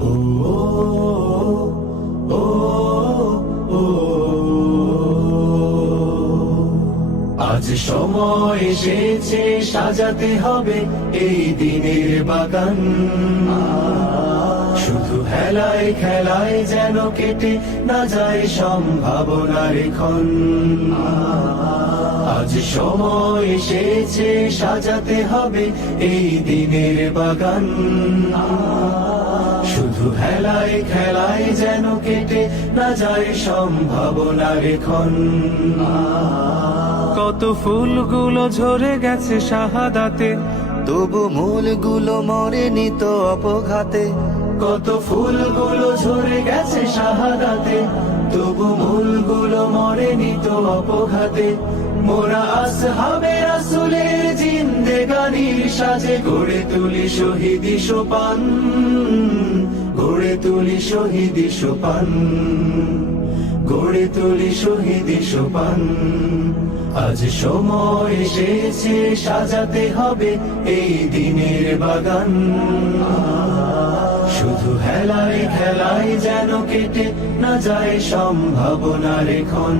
ও ও ও আজ সময় এসেছে সাজাতে হবে এই দিনের বাগান। শুধু হেলায় খেলায় যেন কেটে না যায় সম্ভাবনার ক্ষণ। আজ সময় এসেছে সাজাতে হবে এই দিনের বাগান। শুধু হেলায় খেলায় যেন কেটে না যায় সম্ভাবনার ক্ষণ। কত ফুলগুলো ঝরে গেছে শাহাদাতে, তবু মূলগুলো মরেনি তো অপঘাতে। কত ফুলগুলো ঝরে গেছে শাহাদাতে, তবু মূলগুলো মরেনি তো অপঘাতে। মোরা আসহাবে রাসূলের জিন্দেগানির সাজে গড়ে তুলি শহীদি সোপান, গড়ে তুলি শহীদি সোপান, গড়ে তুলি শহীদি সোপান। আজ সময় এসেছে সাজাতে হবে এই দিনের বাগান। শুধু হেলায় খেলায় যেন কেটে না যায় সম্ভাবনার ক্ষণ।